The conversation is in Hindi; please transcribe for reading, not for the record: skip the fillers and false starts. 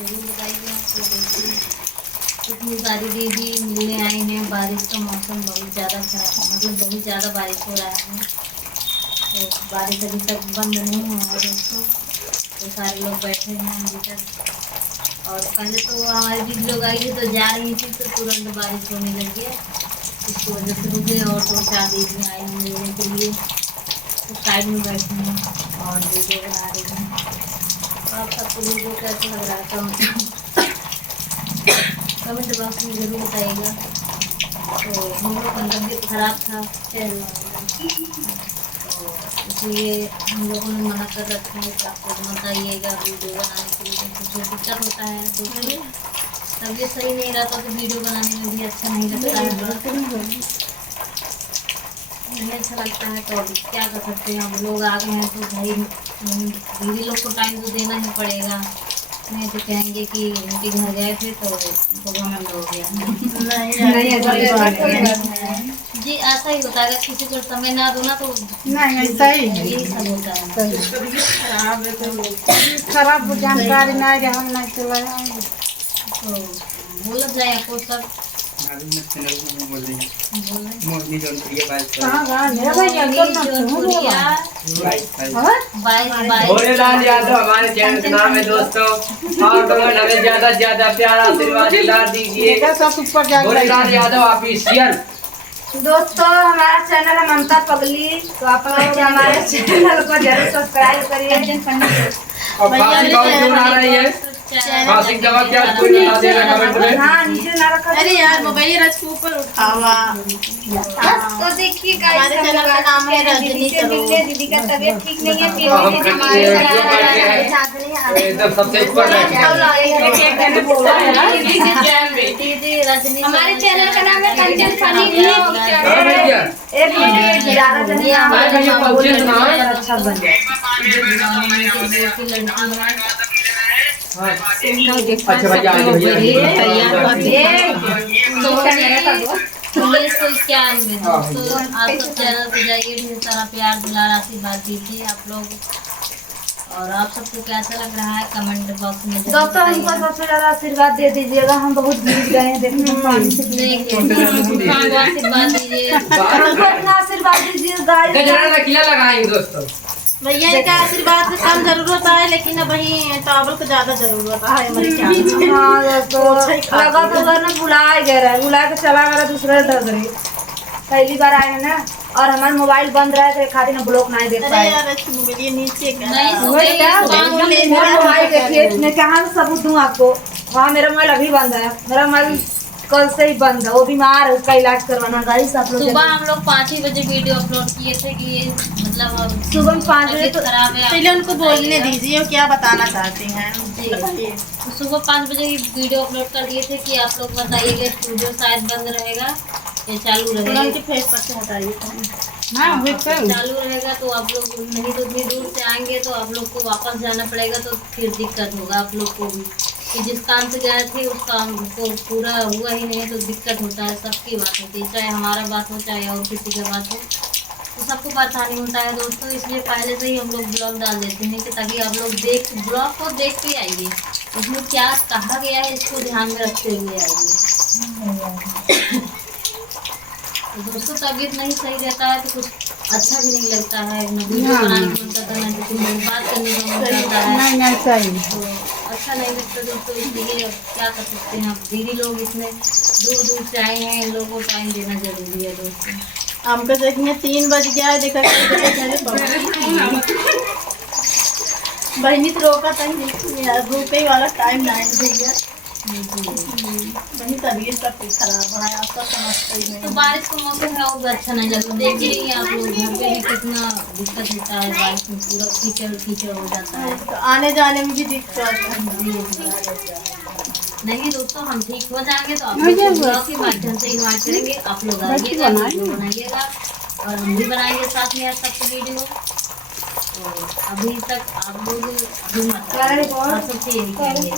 जरूर बताइए। तो देखिए इतनी सारी दीदी मिलने आए हैं। बारिश का मौसम बहुत ज़्यादा खराब, मतलब बहुत ज़्यादा बारिश हो रहा है। तो बारिश अभी तक बंद नहीं हुआ है दोस्तों। तो सारे लोग बैठे हैं अभी तक। और पहले तो हमारी दीदी लोग आई थी तो जा रही थी तो तुरंत बारिश होने लगी है। इसकी वजह से रुके और 2-4 दीदी आई हैं मिलने के लिए। तो साइड में बैठे हैं और वीडियो बना रही हैं। तो आप सबको वीडियो कैसे लग रहा है कमेंट बॉक्स में ज़रूर बताइएगा। तो हम लोग का तबीयत खराब था तो इसलिए हम लोगों ने मना कर रखा है कि आप लोग मत आइएगा वीडियो बनाने के लिए। कुछ दिक्कत होता है, दूसरी तबीयत सही नहीं रहता तो वीडियो बनाने में भी अच्छा नहीं लगता है, नहीं अच्छा लगता है। तो अभी क्या कर सकते हैं, हम लोग आ गए हैं तो भाई दीदी लोग को टाइम तो देना ही पड़ेगा। नहीं तो कहेंगे कि उनके घर गए थे तो घमंड हो गया। नहीं जी ऐसा ही होता है, अगर किसी को समय ना दो ना तो नहीं ऐसा ही यही सब होता है। खराब जानकारी नहीं हम नहीं चलाया तो बोल जाए आपको सब भोलेलाल यादव हमारे चैनल का नाम है दोस्तों। और कमेंट हमें ज्यादा से ज्यादा प्यार आशीर्वाद दीजिए। भोलेलाल यादव ऑफिशियल दोस्तों, हमारा चैनल है ममता पगली। तो आप लोग हमारे चैनल को जरूर सब्सक्राइब करिए। और फांसी का क्यों ना रही है, फांसी दवा क्या कोई बता देना कमेंट में। हाँ नीचे ना रखा। अरे यार मोबाइल रच के ऊपर उठावा। तो देखिए हमारे चैनल का नाम है रजनी सरोवर। दीदी का तबीयत ठीक नहीं है, फिर हम भी हमारे एकदम सबसे ऊपर हमारे चैनल का नाम है कंचन फनी। अच्छा बन जाए। अच्छा भैया पुलिस को क्या में दोस्तों, आप सब चैनल पे जाइए, ढेर सारा प्यार दुलार आशीर्वाद दीजिए आप लोग। और आप सबको कैसा लग रहा है कमेंट बॉक्स में दोस्तों हमको सबसे ज्यादा आशीर्वाद दे दीजिएगा। हम बहुत भीग गए हैं देखने में पानी से। आशीर्वाद दीजिए, हमको इतना आशीर्वाद दीजिए गाइस। गजरा रखिया लगाएंगे दोस्तों। भैया इनका आशीर्वाद से कम जरूरत है, लेकिन अब वही टॉवल को ज्यादा जरूरत है हमारे क्या। हाँ दोस्तों लगा तो घर में बुला गया, बुला के चला गया दूसरे धगरी। पहली बार आए हैं ना, और हमारा मोबाइल बंद रहा है तो खातिर ना ब्लॉक नहीं देख पाए। मोबाइल नीचे मोबाइल देखिए, मैं कहाँ से सबूत दूँ आपको। हाँ मेरा मोबाइल अभी बंद है, मेरा मोबाइल कल से ही बंद है। वो बीमार है, उसका इलाज करवाना। गाइस आप लोग सुबह हम लोग 5 ही बजे वीडियो अपलोड किए थे कि ये मतलब सुबह 5 बजे तो खराब है। पहले उनको बोलने दीजिए वो क्या बताना चाहती हैं। जी तो सुबह 5 बजे वीडियो अपलोड कर दिए थे कि आप लोग बताइएगा स्टूडियो शायद बंद रहेगा या चालू रहेगा। उनके फेस पर से हटाइए। चालू रहेगा तो आप लोग नहीं तो इतनी दूर से आएंगे तो आप लोग को वापस जाना पड़ेगा, तो फिर दिक्कत होगा आप लोग को भी कि जिस काम से गए थे उस काम को पूरा हुआ ही नहीं तो दिक्कत होता है। सबकी बात होती है, चाहे हमारा बात हो चाहे और किसी का बात हो, तो सबको परेशानी होता है दोस्तों। इसलिए पहले से ही हम लोग ब्लॉग डाल देते हैं कि ताकि आप लोग ब्लॉग को देख के आइए, उसमें क्या कहा गया है इसको ध्यान में रखते हुए आइए। तो दोस्तों तबीयत नहीं सही रहता है तो कुछ अच्छा भी नहीं लगता है, न वीडियो बनाने का मन करता है, न किसी से बात करने का मन करता है। तो अच्छा नहीं लगता दोस्तों, इसलिए क्या कर सकते हैं। अब दीदी लोग इतने दूर दूर से आए हैं, इन लोगों को टाइम देना जरूरी है दोस्तों। हमको देखिए 3 बज गया है, देखा बहनी तो रोका था रुके वाला टाइम नहीं भैया। वही तबीयत सब खराब है, आपका समझते ही नहीं। तो बारिश का मौसम है और अच्छा नहीं लगता। देख रही हैं आप लोग घर पे भी कितना दिक्कत होता है, बारिश में पूरा कीचड़ कीचड़ हो जाता है। तो आने जाने में भी दिक्कत नहीं दोस्तों, हम ठीक हो जाएंगे तो आप लोग ब्लॉग के माध्यम से इन्वाइट करेंगे। आप लोग आइएगा, वीडियो बनाइएगा और हम भी बनाएंगे साथ में सबको वीडियो। तो अभी तक आप लोग सबसे यही कहेंगे।